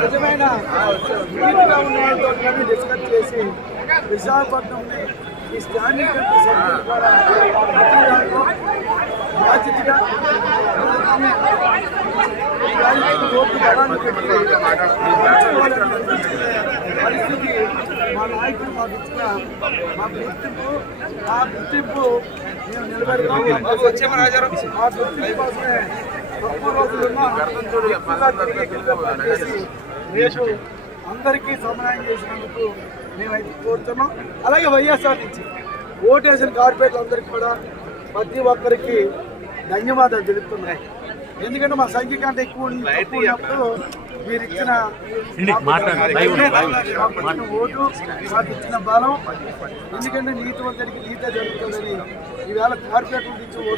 నిజమైన నీటిగా ఉన్న వాళ్ళతో కానీ డిస్కస్ చేసి విశాఖపట్నం ఈ స్టాండింగ్ కమిటీ సభ్యులు కూడా బాధ్యతగా కోర్టు బలాన్ని పెట్టి పరిస్థితి మా నాయకుడు మాకు ఇచ్చిన మా గుర్తింపు మేము నిలబెడతాం. ఆ గుర్తింపు కోసమే తక్కువ రోజులున్నా రేపు అందరికీ సమన్వయం చేసినందుకు మేమైతే కోరుతున్నాం. అలాగే వైఎస్ఆర్ నుంచి ఓటేసిన కార్పొరేట్లందరికీ కూడా ప్రతి ఒక్కరికి ధన్యవాదాలు తెలుపుతున్నాయి. ఎందుకంటే మా సంఖ్య కంటే ఎక్కువ ఉన్నప్పుడు మీరు ఇచ్చిన ఓటు మాకు ఇచ్చిన బలం, ఎందుకంటే నీతివంతుడికి నీతే జరుగుతుందని ఈవేళ కార్పొరేట్ల నుంచి